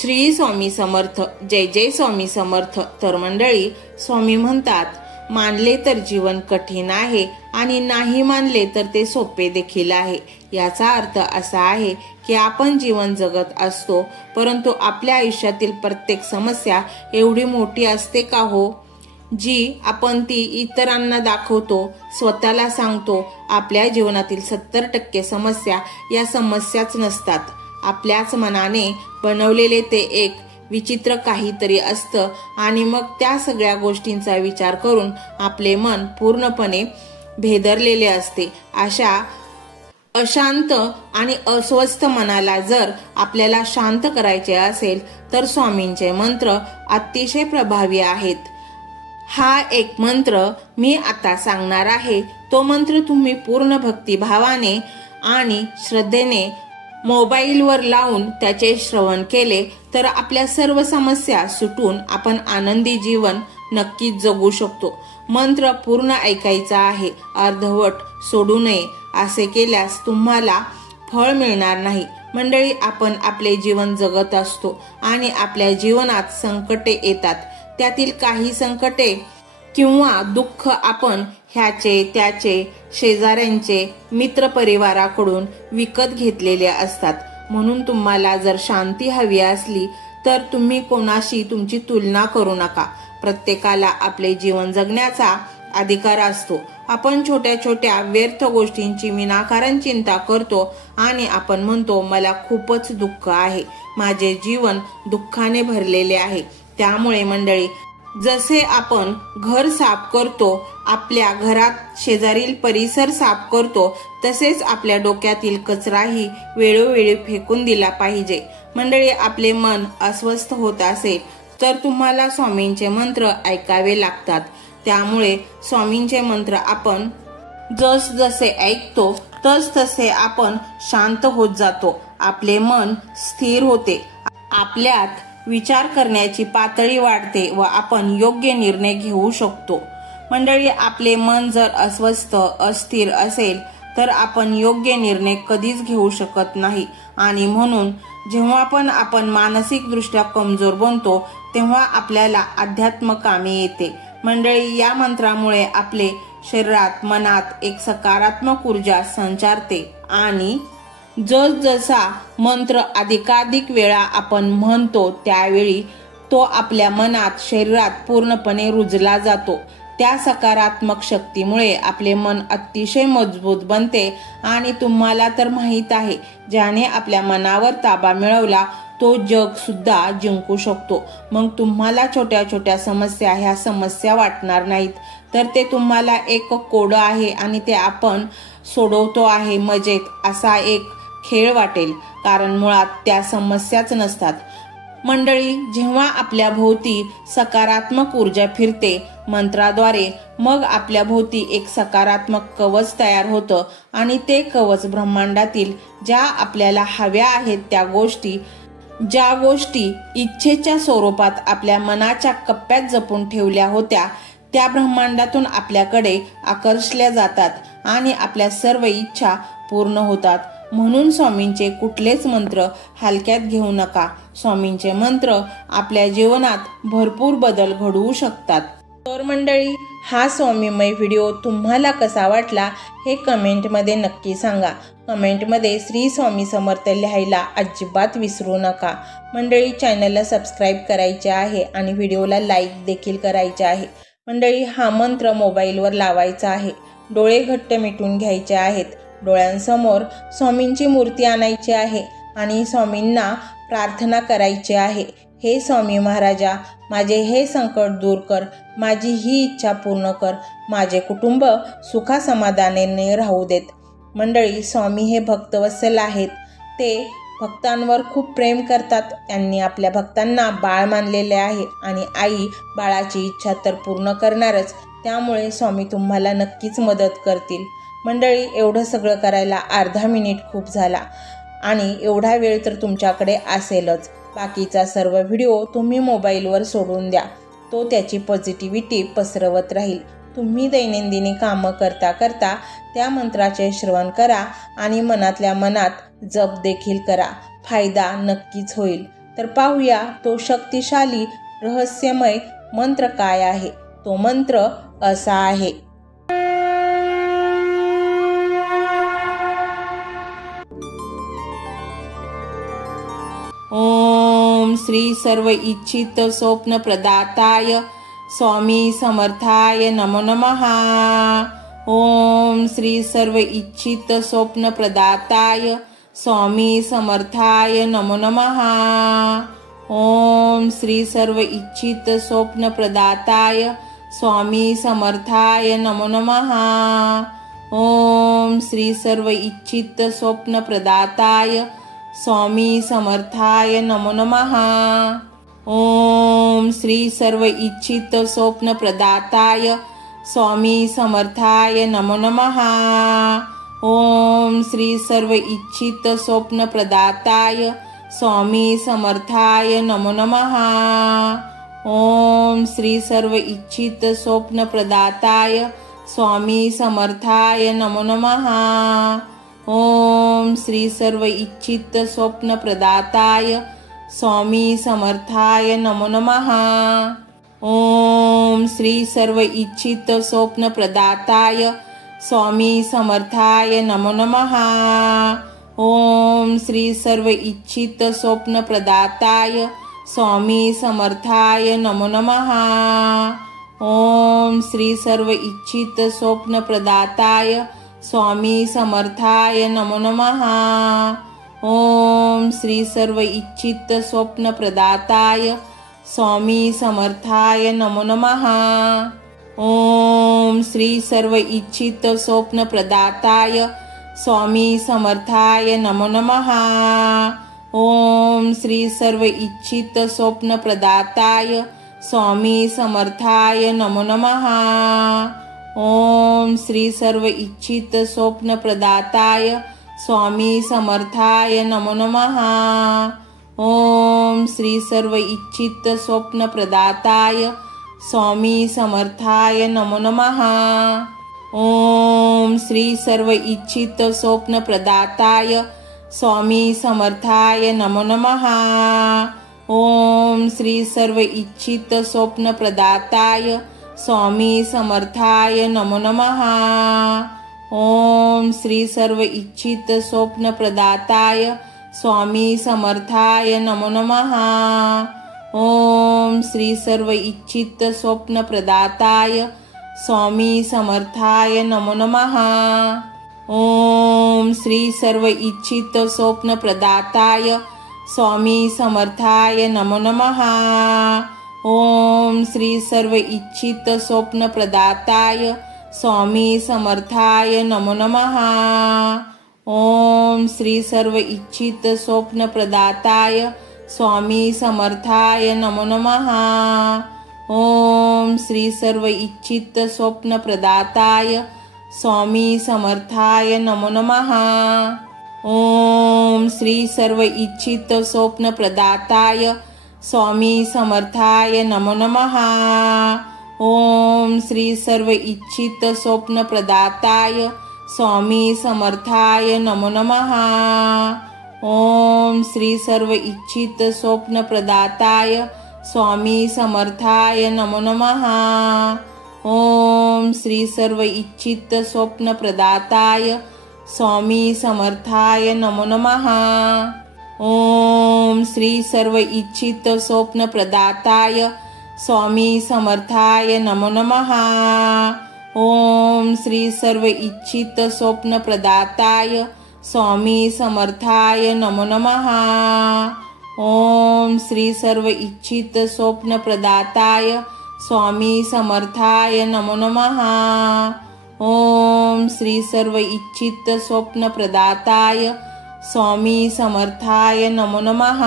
श्री स्वामी समर्थ. जय जय स्वामी समर्थ. तर मंडळी, स्वामी म्हणतात, मानले तर जीवन कठीण आहे आणि नाही मानले तर ते सोपे देखील आहे. याचा अर्थ असा आहे की आपण जीवन जगत असतो, परंतु आपल्या आयुष्यातील प्रत्येक समस्या एवढी मोठी असते का हो, जी आपण ती इतरांना दाखवतो, स्वतःला सांगतो. आपल्या जीवनातील 70% समस्या या समस्याच नसतात. आपल्याच मनाने बनवलेले ते एक विचित्र काहीतरी असतं आणि मग त्या सगळ्या गोष्टींचा विचार करून आपले मन पूर्णपणे भेदरलेले असते. अशा अशांत आणि अस्वस्थ मनाला जर आपल्याला शांत करायचे असेल तर स्वामींचे मंत्र अतिशय प्रभावी आहेत. हा एक मंत्र मी आता सांगणार आहे. तो मंत्र तुम्ही पूर्ण भक्तिभावाने आणि श्रद्धेने मोबाईलवर लावून त्याचे श्रवण केले तर आपल्या सर्व समस्या सुटून आपण आनंदी जीवन नक्कीच जगू शकतो. मंत्र पूर्ण ऐकायचा आहे, अर्धवट सोडू नये. असे केल्यास तुम्हाला फळ मिळणार नाही. मंडळी, आपण आपले जीवन जगत असतो आणि आपल्या जीवनात संकटे येतात. त्यातील काही संकटे किंवा दुःख आपण ह्याचे त्याचे, शेजाऱ्यांचे, मित्रपरिवाराकडून विकत घेतलेले असतात. म्हणून तुम्हाला जर शांती हवी असली तर तुम्ही कोणाशी तुमची तुलना करू नका. प्रत्येकाला आपले जीवन जगण्याचा अधिकार असतो. आपण छोट्या छोट्या व्यर्थ गोष्टींची विनाकारण चिंता करतो आणि आपण म्हणतो, मला खूपच दुःख आहे, माझे जीवन दुःखाने भरलेले आहे. त्यामुळे मंडळी, जसे आपण घर साफ करतो, आपल्या घरात शेजारील परिसर साफ करतो, तसेच आपल्या डोक्यातील कचराही वेळोवेळी फेकून दिला पाहिजे. मंडळी, आपले मन अस्वस्थ होत असेल तर तुम्हाला स्वामींचे मंत्र ऐकावे लागतात. त्यामुळे स्वामींचे मंत्र आपण जसजसे ऐकतो तसतसे आपण शांत होत जातो. आपले मन स्थिर होते, आपल्यात विचार करण्याची पातळी वाढते व आपण योग्य निर्णय घेऊ शकतो. मंडळी, आपले मन जर अस्वस्थ अस्थिर असेल तर आपण योग्य निर्णय कधीच घेऊ शकत नाही आणि म्हणून जेव्हा पण आपण मानसिकदृष्ट्या कमजोर बनतो तेव्हा आपल्याला अध्यात्म कामी येते. मंडळी, या मंत्रामुळे आपले शरीरात मनात एक सकारात्मक ऊर्जा संचारते आणि जसजसा मंत्र अधिकाधिक वेळा आपण म्हणतो त्यावेळी तो आपल्या मनात शरीरात पूर्णपणे रुजला जातो. त्या सकारात्मक शक्तीमुळे आपले मन अतिशय मजबूत बनते आणि तुम्हाला तर माहित आहे, ज्याने आपल्या मनावर ताबा मिळवला तो जग सुद्धा जिंकू शकतो. मग तुम्हाला छोट्या छोट्या समस्या ह्या समस्या वाटणार नाहीत, तर ते तुम्हाला एक कोड आहे आणि ते आपण सोडवतो आहे मजेत असा एक खेळ वाटेल, कारण मुळात त्या समस्याच नसतात. मंडळी, जेव्हा आपल्या भोवती सकारात्मक ऊर्जा फिरते मंत्राद्वारे, मग आपल्या भोवती एक सकारात्मक कवच तयार होतं आणि ते कवच ब्रह्मांडातील ज्या आपल्याला हव्या आहेत त्या गोष्टी, ज्या गोष्टी इच्छेच्या स्वरूपात आपल्या मनाच्या कप्प्यात जपून ठेवल्या होत्या, त्या ब्रह्मांडातून आपल्याकडे आकर्षल्या जातात आणि आपल्या सर्व इच्छा पूर्ण होतात. म्हणून स्वामींचे कुठलेच मंत्र हलक्यात घेऊ नका. स्वामींचे मंत्र आपल्या जीवनात भरपूर बदल घडवू शकतात. तर मंडळी, हा स्वामीमय व्हिडिओ तुम्हाला कसा वाटला हे कमेंटमध्ये नक्की सांगा. कमेंटमध्ये श्री स्वामी समर्थ लिहायला अजिबात विसरू नका. मंडळी, चॅनलला सबस्क्राईब करायचे आहे आणि व्हिडिओला लाईक देखील करायचे आहे. मंडळी, हा मंत्र मोबाईलवर लावायचा आहे. डोळे घट्ट मिटून घ्यायचे आहेत. डोळ्यांसमोर स्वामींची मूर्ती आणायची आहे आणि स्वामींना प्रार्थना करायची आहे, हे स्वामी महाराजा, माझे हे संकट दूर कर, माझी ही इच्छा पूर्ण कर, माझे कुटुंब सुखासमाधानाने राहू देत. मंडळी, स्वामी हे भक्तवत्सल आहेत. ते भक्तांवर खूप प्रेम करतात. त्यांनी आपल्या भक्तांना बाळ मानलेले आहे आणि आई बाळाची इच्छा तर पूर्ण करणारच. त्यामुळे स्वामी तुम्हाला नक्कीच मदत करतील. मंडळी, एवढं सगळं करायला अर्धा मिनिट खूप झाला आणि एवढा वेळ तर तुमच्याकडे असेलच. बाकीचा सर्व व्हिडिओ तुम्ही मोबाईलवर सोडून द्या, तो त्याची पॉझिटिव्हिटी पसरवत राहील. तुम्ही दैनंदिनी कामं करता करता त्या मंत्राचे श्रवण करा आणि मनातल्या मनात जप देखील करा. फायदा नक्कीच होईल. तर पाहूया तो शक्तिशाली रहस्यमय मंत्र काय आहे। तो मंत्र असा आहे। ओम श्री सर्व इच्छित स्वप्न प्रदाताय स्वामी समर्थाय नमो नमः। ओम श्री सर्व इच्छित स्वप्न प्रदाताय स्वामी समर्थाय नमो नमः। ओम श्री सर्व इच्छित स्वप्न प्रदाताय स्वामी समर्थाय नमो नमः। ओम श्री सर्व इच्छित स्वप्न प्रदाताय स्वामी समर्थाय नमो नमः। ओम श्री सर्व इच्छित स्वप्न प्रदाताय स्वामी समर्थाय नमो नमः। ओम श्री सर्व इच्छित स्वप्न प्रदाताय स्वामी समर्थाय नमो नमः। ओम श्री सर्व इच्छित स्वप्न प्रदाताय स्वामी समर्थाय नमो नमः। ओम श्री सर्व इच्छित स्वप्न प्रदाताय स्वामी समर्थाय नमो नमः। ओम श्री सर्व इच्छित स्वप्न प्रदाताय स्वामी समर्थाय नमो नमः। ओम श्री सर्व इच्छित स्वप्न प्रदाताय स्वामी समर्थाय नमो नमः। ओम श्री सर्व इच्छित स्वप्न प्रदाताय स्वामी समर्थाय नमो नमः। ओम श्री सर्व इच्छित स्वप्न प्रदाताय स्वामी समर्थाय नमो नमः। ओम श्री सर्व इच्छित स्वप्न प्रदाताय स्वामी समर्थाय नमो नमः। ओम श्री सर्व इच्छित स्वप्न प्रदाताय स्वामी समर्थाय नमो नमः। ओम श्री सर्व इच्छित स्वप्न प्रदाताय स्वामी समर्थाय नमो नमः। ओम श्री सर्व इच्छित स्वप्न प्रदाताय स्वामी समर्थाय नमो नमः। ओम श्री सर्व इच्छित स्वप्न प्रदाताय स्वामी समर्थाय नमो नमः। ओम श्री सर्व इच्छित स्वप्न प्रदाताय स्वामी समर्थाय नमो नमः। ओम श्री सर्व इच्छित स्वप्न प्रदाताय स्वामी समर्थाय नमो नमः। ओम श्री सर्व इच्छित स्वप्न प्रदाताय स्वामी समर्थाय नमो नमः। ओम श्री सर्व इच्छित स्वप्न प्रदाताय स्वामी समर्थाय नमो नमः। ओम श्री सर्व इच्छित स्वप्न प्रदाताय स्वामी समर्थाय नमो नमः। ओम श्री सर्व इच्छित स्वप्न प्रदाताय स्वामी समर्थाय नमो नमः। ओम श्री सर्व इच्छित स्वप्न प्रदाताय स्वामी समर्थाय नमो नमः। ओम श्री सर्व इच्छित स्वप्न प्रदाताय स्वामी समर्थाय नमो नमः। ओम श्री सर्व इच्छित स्वप्न प्रदाताय स्वामी समर्थाय नमो नमः। ओम श्री सर्व इच्छित स्वप्न प्रदाताय स्वामी समर्थाय नमो नमः। ओम श्री सर्व इच्छित स्वप्न प्रदाताय स्वामी समर्थाय नमो नमः। ओम श्री सर्व इच्छित स्वप्न प्रदाताय स्वामी समर्थाय नमो नमः। ओम श्री सर्व इच्छित स्वप्न प्रदाताय स्वामी समर्थाय नमो नमः। ओम श्री सर्व इच्छित स्वप्न प्रदाताय स्वामी समर्थाय नमो नमः। ओम श्री सर्व इच्छित स्वप्न प्रदाताय स्वामी समर्थाय नमो नमः।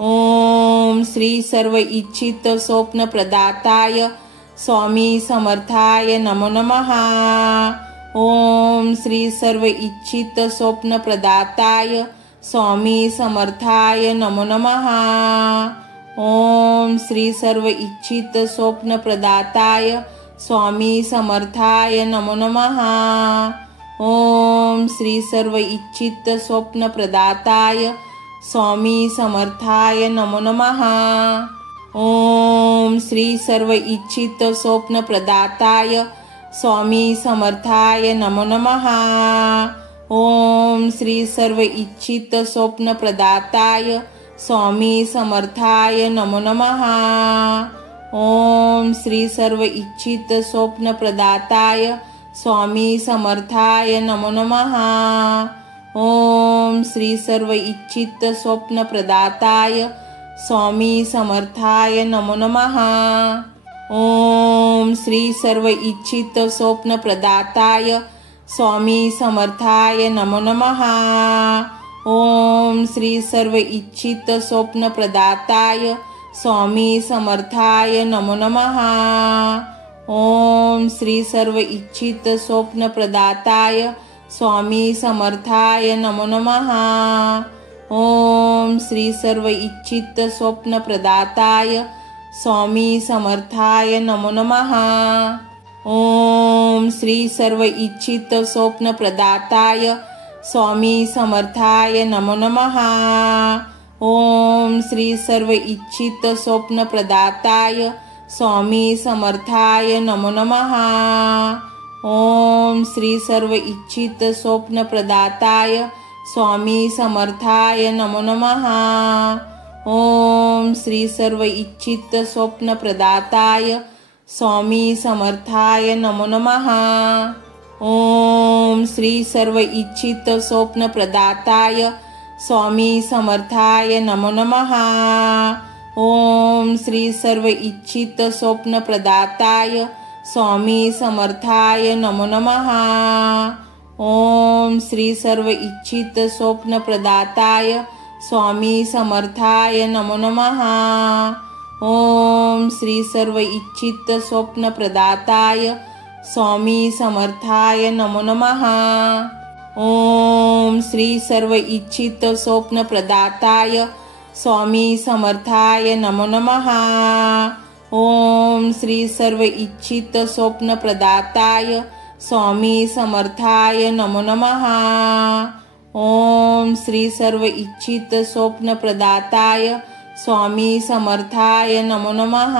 ओम श्री सर्व इच्छित स्वप्न प्रदाताय स्वामी समर्थाय नमो नमः। ओम श्री सर्व इच्छित स्वप्न प्रदाताय स्वामी समर्थाय नमो नमः। ओम श्री सर्व इच्छित स्वप्न प्रदाताय स्वामी समर्थाय नमो नमः। ओम श्री सर्व इच्छित स्वप्न प्रदाताय स्वामी समर्थाय नमो नमः। ओम श्री सर्व इच्छित स्वप्न प्रदाताय स्वामी समर्थाय नमो नमः। ओम श्री सर्व इच्छित स्वप्न प्रदाताय स्वामी समर्थाय नमो नमः। ओम श्री सर्व इच्छित स्वप्न प्रदाताय स्वामी समर्थाय नमो नमः। ओम श्री सर्व इच्छित स्वप्न प्रदाताय स्वामी समर्थाय नमो नमः। ओम श्री सर्व इच्छित स्वप्न प्रदाताय स्वामी समर्थाय नमो नमः। ओम श्री सर्व इच्छित स्वप्न प्रदाताय स्वामी समर्थाय नमो नमः। ओम श्री सर्व इच्छित स्वप्न प्रदाताय स्वामी समर्थाय नमो नमः। ओम श्री सर्व इच्छित स्वप्न प्रदाताय स्वामी समर्थाय नमो नमः। ओम श्री सर्व इच्छित स्वप्न प्रदाताय स्वामी समर्थाय नमो नमः। ओम श्री सर्व इच्छित स्वप्न प्रदाताय स्वामी समर्थाय नमो नमः। ओम श्री सर्व इच्छित स्वप्न प्रदाताय स्वामी समर्थाय नमो नमः। ओम श्री सर्व इच्छित स्वप्न प्रदाताय स्वामी समर्थाय नमो नमः। ओम श्री सर्व इच्छित स्वप्न प्रदाताय स्वामी समर्थाय नमो नमः। ओम श्री सर्व इच्छित स्वप्न प्रदाताय स्वामी समर्थाय नमो नमः। ओम श्री सर्व इच्छित स्वप्न प्रदाताय स्वामी समर्थाय नमो नमः। ओम श्री सर्व इच्छित स्वप्न प्रदाताय स्वामी समर्थाय नमो नमः। ओम श्री सर्व इच्छित स्वप्न प्रदाताय स्वामी समर्थाय नमो नमः। ओम श्री सर्व इच्छित स्वप्न प्रदाताय स्वामी समर्थाय नमो नमः। ओम श्री सर्व इच्छित स्वप्न प्रदाताय स्वामी समर्थाय नमो नमः।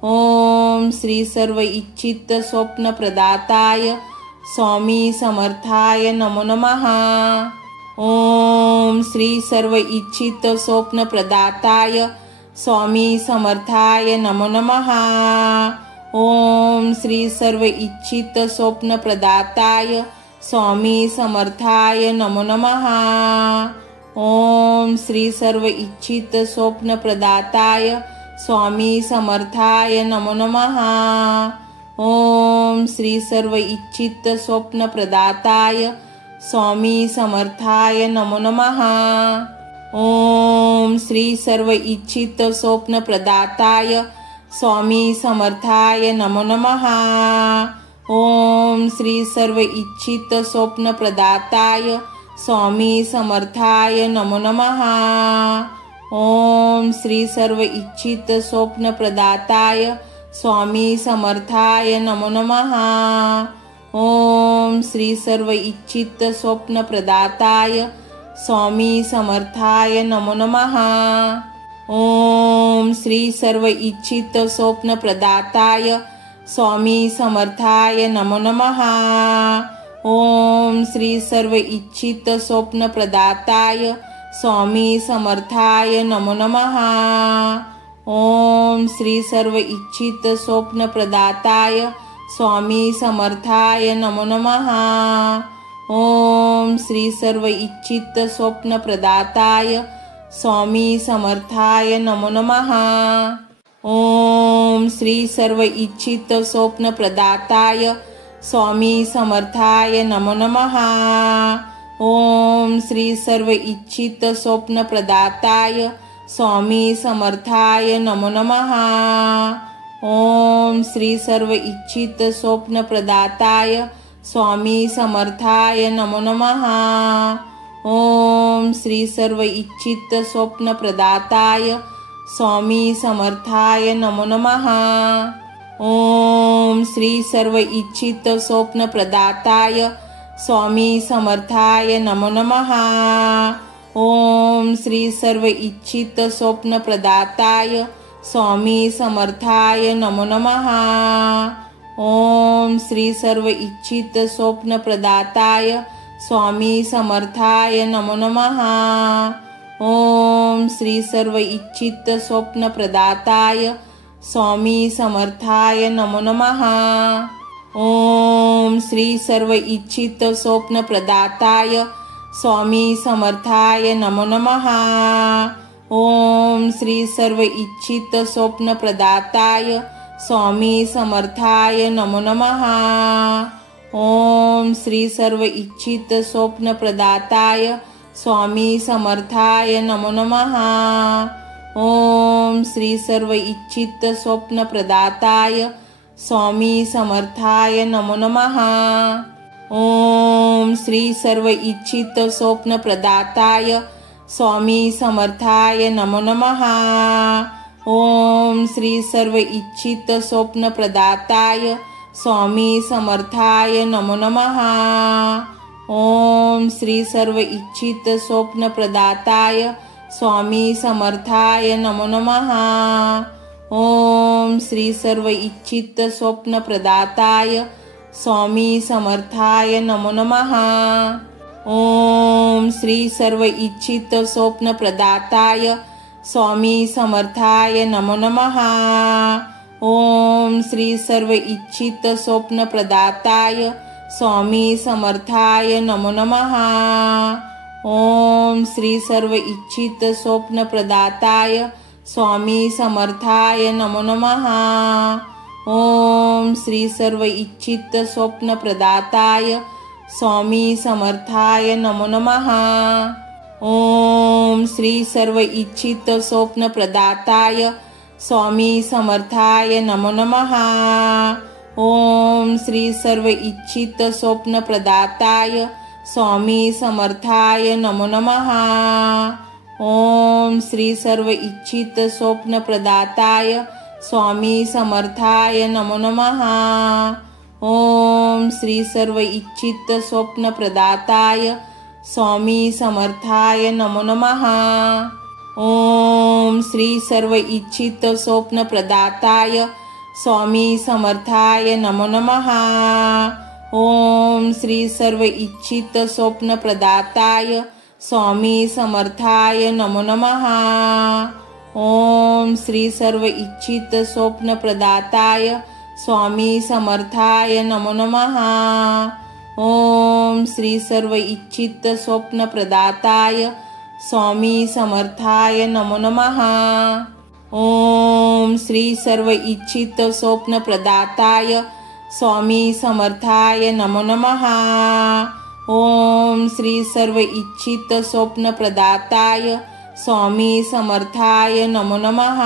ओम श्री सर्व इच्छित स्वप्न प्रदाताय स्वामी समर्थाय नमो नमः। ओम श्री सर्व इच्छित स्वप्न प्रदाताय स्वामी समर्थाय नमो नमः। ओम श्री सर्व इच्छित स्वप्न प्रदाताय स्वामी समर्थाय नमो नमः। ओम श्री सर्व इच्छित स्वप्न प्रदाताय स्वामी समर्थाय नमो नमः। ओम श्री सर्व इच्छित स्वप्न प्रदाताय स्वामी समर्थाय नमो नमः। ओम श्री सर्व इच्छित स्वप्न प्रदाताय स्वामी समर्थाय नमो नमः। ओम श्री सर्व इच्छित स्वप्न प्रदाताय स्वामी समर्थाय नमो नमः। ओम श्री सर्व इच्छित स्वप्न प्रदाताय स्वामी समर्थाय नमो नमः। ओम श्री सर्व इच्छित स्वप्न प्रदाताय स्वामी समर्थाय नमो नमः। ओम श्री सर्व इच्छित स्वप्न प्रदाताय स्वामी समर्थाय नमो नमः। ओम श्री सर्व इच्छित स्वप्न प्रदाताय स्वामी समर्थाय नमो नमः। ओम श्री सर्व इच्छित स्वप्न प्रदाताय स्वामी समर्थाय नमो नमः। ओम श्री सर्व इच्छित स्वप्न प्रदाताय स्वामी समर्थाय नमो नमः। ओम श्री सर्व इच्छित स्वप्न प्रदाताय स्वामी समर्थाय नमो नमः। ओम श्री सर्व इच्छित स्वप्न प्रदाताय स्वामी समर्थाय नमो नमः। ओम श्री सर्व इच्छित स्वप्न प्रदाताय स्वामी समर्थाय नमो नमः। ओम श्री सर्व इच्छित स्वप्न प्रदाताय स्वामी समर्थाय नमो नमः। ओम श्री सर्व इच्छित स्वप्न प्रदाताय स्वामी समर्थाय नमो नमः। ओम श्री सर्व इच्छित स्वप्न प्रदाताय स्वामी समर्थाय नमो नमः। ओम श्री सर्व इच्छित स्वप्न प्रदाताय स्वामी समर्थाय नमो नमः। ओम श्री सर्व इच्छित स्वप्न प्रदाताय स्वामी समर्थाय नमो नमः। ओम श्री सर्व इच्छित स्वप्न प्रदाताय स्वामी समर्थाय नमो नमः। ओम श्री सर्व इच्छित स्वप्न प्रदाताय स्वामी समर्थाय नमो नमः। ओम श्री सर्व इच्छित स्वप्न प्रदाताय स्वामी समर्थाय नमो नमः। ओम श्री सर्व इच्छित स्वप्न प्रदाताय स्वामी समर्थाय नमो नमः। ओम श्री सर्व इच्छित स्वप्न प्रदाताय स्वामी समर्थाय नमो नमः। ओम श्री सर्व इच्छित स्वप्न प्रदाताय स्वामी समर्थाय नमो नमः। ओम श्री सर्व इच्छित स्वप्न प्रदाताय स्वामी समर्थाय नमो नमः। ओम श्री सर्व इच्छित स्वप्न प्रदाताय स्वामी समर्थाय नमो नमः। ओम श्री सर्व इच्छित स्वप्न प्रदाताय स्वामी समर्थाय नमो नमः। ओम श्री सर्व इच्छित स्वप्न प्रदाताय स्वामी समर्थाय नमो नमः। ओम श्री सर्व इच्छित स्वप्न प्रदाताय स्वामी समर्थाय नमो नमः। ओम श्री सर्व इच्छित स्वप्न प्रदाताय स्वामी समर्थाय नमो नमः। ओम श्री सर्व इच्छित स्वप्न प्रदाताय स्वामी समर्थाय नमो नमः। ओम श्री सर्व इच्छित स्वप्न प्रदाताय स्वामी समर्थाय नमो नमः। ओम श्री सर्व इच्छित स्वप्न प्रदाताय स्वामी समर्थाय नमो नमः। ओम श्री सर्व इच्छित स्वप्न प्रदाताय स्वामी समर्थाय नमो नमः। ओम श्री सर्व इच्छित स्वप्न प्रदाताय स्वामी समर्थाय नमो नमः। ओम श्री सर्व इच्छित स्वप्न प्रदाताय स्वामी समर्थाय नमो नमः। ओम श्री सर्व इच्छित स्वप्न प्रदाताय स्वामी समर्थाय नमो नमः। ओम श्री सर्व इच्छित स्वप्न प्रदाताय स्वामी समर्थाय नमो नमः। ओम श्री सर्व इच्छित स्वप्न प्रदाताय स्वामी समर्थाय नमो नमः। ओम श्री सर्व इच्छित स्वप्न प्रदाताय स्वामी समर्थाय नमो नमः।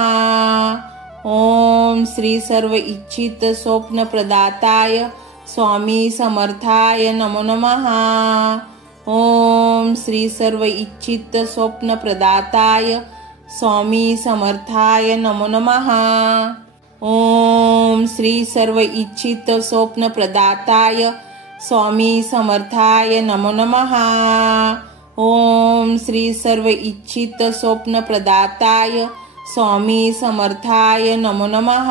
ओम श्री सर्व इच्छित स्वप्न प्रदाताय स्वामी समर्थाय नमो नमः। ओम श्री सर्व इच्छित स्वप्न प्रदाताय स्वामी समर्थाय नमो नमः। ओम श्री सर्व इच्छित स्वप्न प्रदाताय स्वामी समर्थाय नमो नमः। ओम श्री सर्व इच्छित स्वप्न प्रदाताय स्वामी समर्थाय नमो नमः।